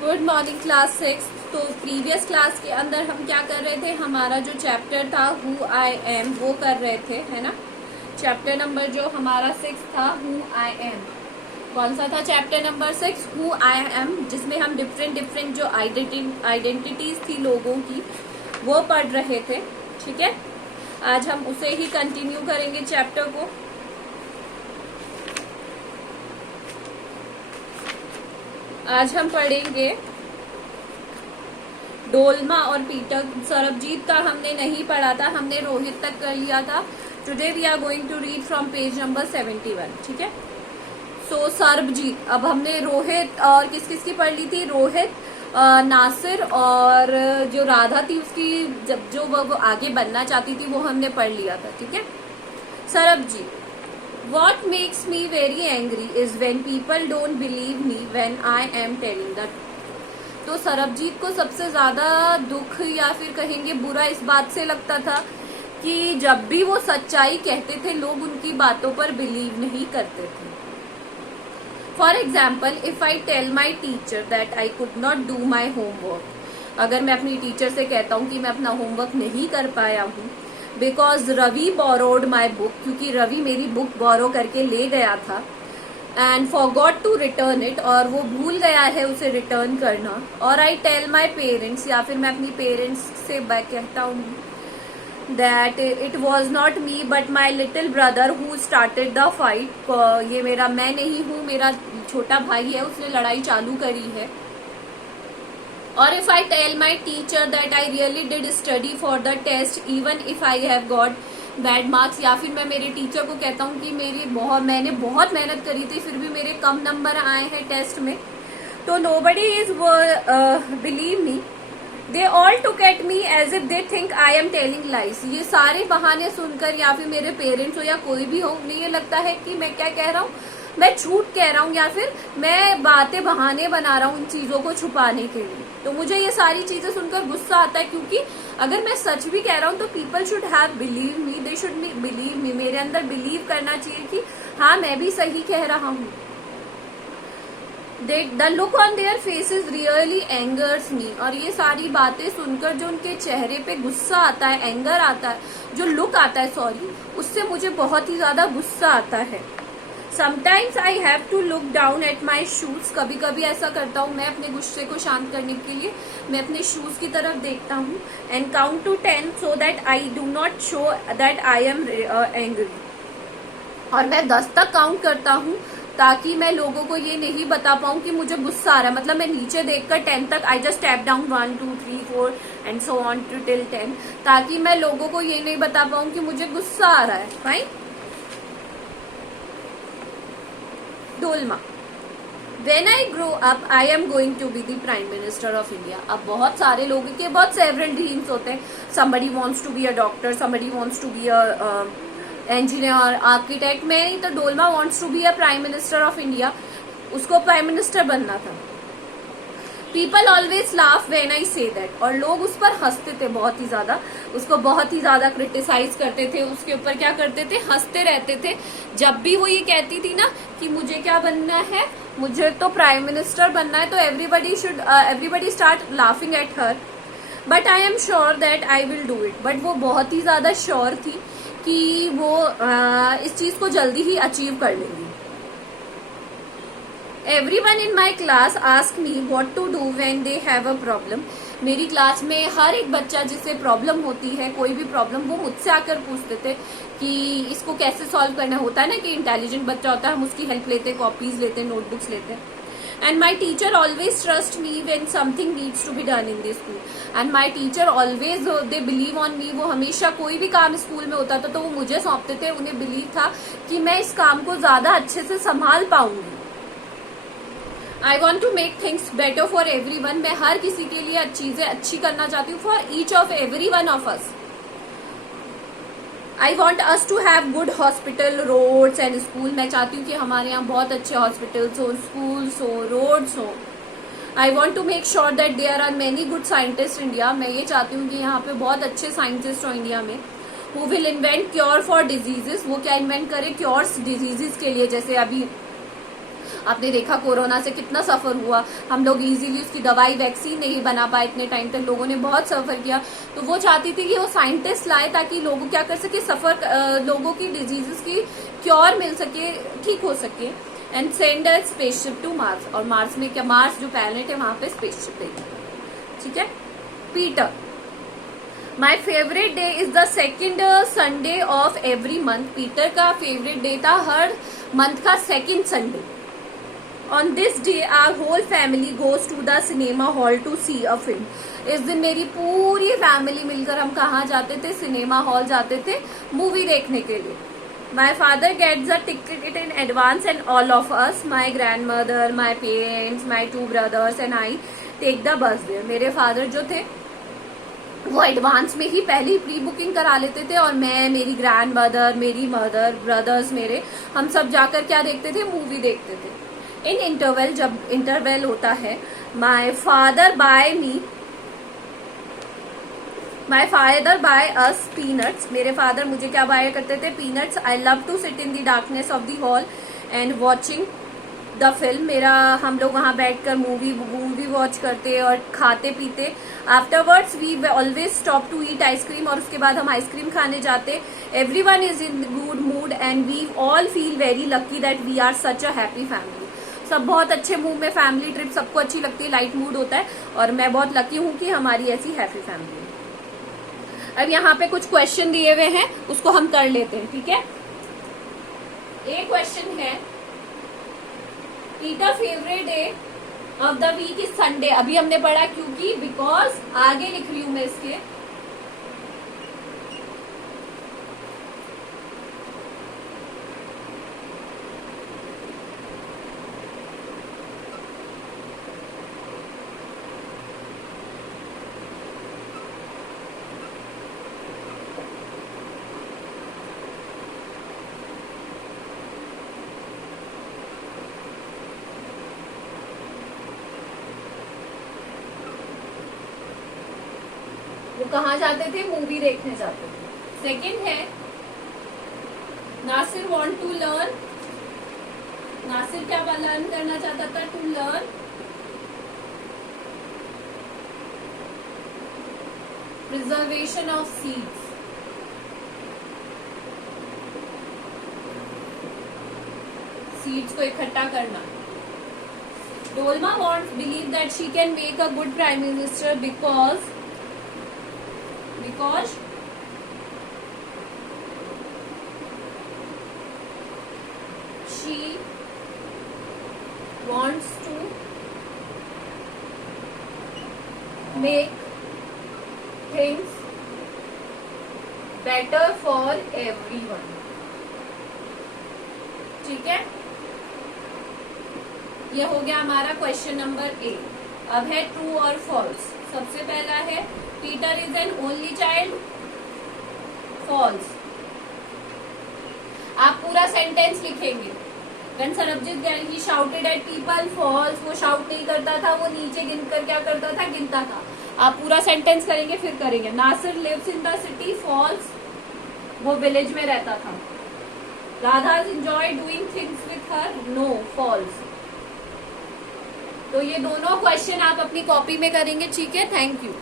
Good morning class 6। तो previous class के अंदर हम क्या कर रहे थे, हमारा जो चैप्टर था हु आई एम वो कर रहे थे, है ना। चैप्टर नंबर जो हमारा 6 था हु आई एम, कौन सा था chapter number 6, who I am, जिसमें हम डिफरेंट जो आइडेंटिटीज थी लोगों की वो पढ़ रहे थे। ठीक है, आज हम उसे ही कंटिन्यू करेंगे चैप्टर को। आज हम पढ़ेंगे डोलमा और पीटर। सरबजीत का हमने नहीं पढ़ा था, हमने रोहित तक कर लिया था। Today we are going to read from page number 71। ठीक है, सो सरबजीत। अब हमने रोहित और किस किस की पढ़ ली थी, रोहित, नासिर और जो राधा थी उसकी जब जो वो आगे बनना चाहती थी वो हमने पढ़ लिया था। ठीक है, Sarabjit. What makes me very angry is when people don't believe me when I am telling the truth। तो सरबजीत को सबसे ज्यादा दुख या फिर कहेंगे बुरा इस बात से लगता था कि जब भी वो सच्चाई कहते थे लोग उनकी बातों पर बिलीव नहीं करते थे। For example, if I tell my teacher that I could not do my homework, अगर मैं अपनी टीचर से कहता हूँ कि मैं अपना होमवर्क नहीं कर पाया हूँ, because Ravi borrowed my book, क्योंकि रवि मेरी बुक बोरो करके ले गया था, and forgot to return it, और वो भूल गया है उसे रिटर्न करना। और आई टेल माई पेरेंट्स, या फिर मैं अपनी पेरेंट्स से कहता हूँ that it was not me but my little brother who started the fight, ये मेरा मैं नहीं हूँ, मेरा छोटा भाई है, उसने लड़ाई चालू करी है। और if I tell my teacher that I really did study for the test even if I have got bad marks, या फिर मैं मेरे टीचर को कहता हूँ कि मैंने बहुत मेहनत करी थी फिर भी मेरे कम नंबर आए हैं टेस्ट में, तो nobody is believe me, they all took at me as if they think I am telling lies. ये सारे बहाने सुनकर, या फिर मेरे पेरेंट्स हो या कोई भी हो, उन्हें ये लगता है कि मैं क्या कह रहा हूँ, मैं झूठ कह रहा हूँ या फिर मैं बातें बहाने बना रहा हूँ उन चीजों को छुपाने के लिए। तो मुझे ये सारी चीजें सुनकर गुस्सा आता है, क्योंकि अगर मैं सच भी कह रहा हूँ तो people should have believe me, they should believe me, मेरे अंदर बिलीव करना चाहिए कि हाँ मैं भी सही कह रहा हूँ। The look on their faces really angers me, और ये सारी बातें सुनकर जो उनके चेहरे पे गुस्सा आता है, एंगर आता है, जो लुक आता है सॉरी, उससे मुझे बहुत ही ज्यादा गुस्सा आता है। Sometimes I have to look down at my shoes, कभी कभी ऐसा करता हूँ मैं अपने गुस्से को शांत करने के लिए मैं अपने शूज की तरफ देखता हूँ, and count to 10 so that I do not show that I am angry, और मैं 10 तक काउंट करता हूँ ताकि मैं लोगों को ये नहीं बता पाऊँ कि मुझे गुस्सा आ रहा है। मतलब मैं नीचे देखकर 10 तक I just tap down 1 2 3 4 and so on to till 10, ताकि मैं लोगों को ये नहीं बता पाऊँ कि मुझे गुस्सा आ रहा है। Fine. Dolma. When I grow up, I am going to be the Prime Minister of India। अब बहुत सारे लोगों के बहुत several dreams होते हैं। Somebody wants to be a doctor, somebody wants to be a engineer, architect। मैं नहीं तो Dolma wants to be a Prime Minister of India। उसको Prime Minister बनना था। People always laugh when I say that, और लोग उस पर हंसते थे बहुत ही ज्यादा, उसको बहुत ही ज्यादा क्रिटिसाइज करते थे, उसके ऊपर क्या करते थे, हंसते रहते थे जब भी वो ये कहती थी ना कि मुझे क्या बनना है, मुझे तो प्राइम मिनिस्टर बनना है, तो everybody start laughing at her, but I am sure that I will do it. But वो बहुत ही ज्यादा श्योर थी कि वो इस चीज को जल्दी ही अचीव कर लेंगी। Everyone in my class ask me what to do when they have a problem। मेरी क्लास में हर एक बच्चा जिसे प्रॉब्लम होती है, कोई भी प्रॉब्लम, वो मुझसे आकर पूछते थे कि इसको कैसे सॉल्व करना होता है ना, कि इंटेलिजेंट बच्चा होता है, हम उसकी हेल्प लेते हैं, कॉपीज लेते हैं, नोटबुक्स लेते हैं। And my teacher always trust me when something needs to be done in the school, and my teacher always they believe on me. वो हमेशा कोई भी काम स्कूल में होता था तो वो मुझे सौंपते थे, उन्हें बिलीव था कि मैं इस काम को ज्यादा अच्छे से संभाल पाऊंगी। I want to make things better for everyone, मैं हर किसी के लिए चीजें अच्छी करना चाहती हूँ, for each of every one of us. I want us to have good hospital, roads and school, मैं चाहती हूँ कि हमारे यहाँ बहुत अच्छे हॉस्पिटल्स हो, स्कूल्स हो, रोड्स हो। I want to make sure that there are many good scientist India, मैं ये चाहती हूँ कि यहाँ पे बहुत अच्छे साइंटिस्ट हो इंडिया में, who will invent cure for diseases. वो क्या इन्वेंट करे, क्योर्स डिजीजेस के लिए, जैसे अभी आपने देखा कोरोना से कितना सफर हुआ, हम लोग इजीली उसकी दवाई वैक्सीन नहीं बना पाए, इतने टाइम तक लोगों ने बहुत सफर किया। तो वो चाहती थी कि वो साइंटिस्ट लाए ताकि लोगों क्या कर सके, लोगों की डिजीजेस की क्योर मिल सके, ठीक हो सके। And send a spaceship to Mars, और मार्स में क्या, मार्स जो प्लैनेट है वहां पे स्पेसशिप भेजी, ठीक है। Peter, my favourite day is the second Sunday of every month. Peter का फेवरेट डे था हर मंथ का second Sunday. On this day our whole family goes to the cinema hall to see a film. इस दिन मेरी पूरी family मिलकर हम कहाँ जाते थे, सिनेमा हॉल जाते थे मूवी देखने के लिए। My father gets a ticket in advance and all of us, my grandmother, my parents, my 2 brothers and I take the bus there. मेरे फादर जो थे वो एडवांस में ही पहले ही प्री बुकिंग करा लेते थे, और मैं, मेरी ग्रैंड मदर, मेरी मदर, ब्रदर्स मेरे, हम सब जाकर क्या देखते थे, मूवी देखते थे। इन इंटरवल, जब इंटरवल होता है, my father buy us peanuts. मेरे फादर मुझे क्या बाय करते थे, peanuts. I love to sit in the darkness of the hall and watching the film. हम लोग वहां बैठकर मूवी वॉच करते और खाते पीते। Afterwards we always stop to eat ice cream, और उसके बाद हम आइसक्रीम खाने जाते। Everyone is in good mood and we all feel very lucky that we are such a happy family. सब बहुत अच्छे मूड में, फैमिली ट्रिप सबको अच्छी लगती है, लाइट मूड होता है, और मैं बहुत लकी हूँ कि हमारी ऐसी हैप्पी फैमिली है। अब यहाँ पे कुछ क्वेश्चन दिए हुए हैं, उसको हम कर लेते हैं, ठीक है। एक क्वेश्चन है, Peter favourite day of the week is Sunday. अभी हमने पढ़ा, क्योंकि बिकॉज आगे लिख रही हूं मैं इसके, वो कहाँ जाते थे, मूवी देखने जाते थे। सेकंड है, Nasir want to learn. Nasir क्या लर्न करना चाहता था, to learn preservation of seeds. Seeds को इकट्ठा करना। Dolma wants believe that she can make a good prime minister because she wants to make things better for everyone। ठीक है, ये हो गया हमारा क्वेश्चन नंबर ए। अब है ट्रू और फॉल्स। सबसे पहला है, Peter is an only child. False. आप पूरा सेंटेंस लिखेंगे। When Sarabjit he shouted at people, false। वो शाउट नहीं करता था, वो नीचे गिनकर क्या करता था, गिनता था। आप पूरा सेंटेंस करेंगे, फिर करेंगे। Nasir lives in the city. False, वो विलेज में रहता था। Radha enjoy doing things with her. No, false. तो ये दोनों क्वेश्चन आप अपनी कॉपी में करेंगे, ठीक है। Thank you.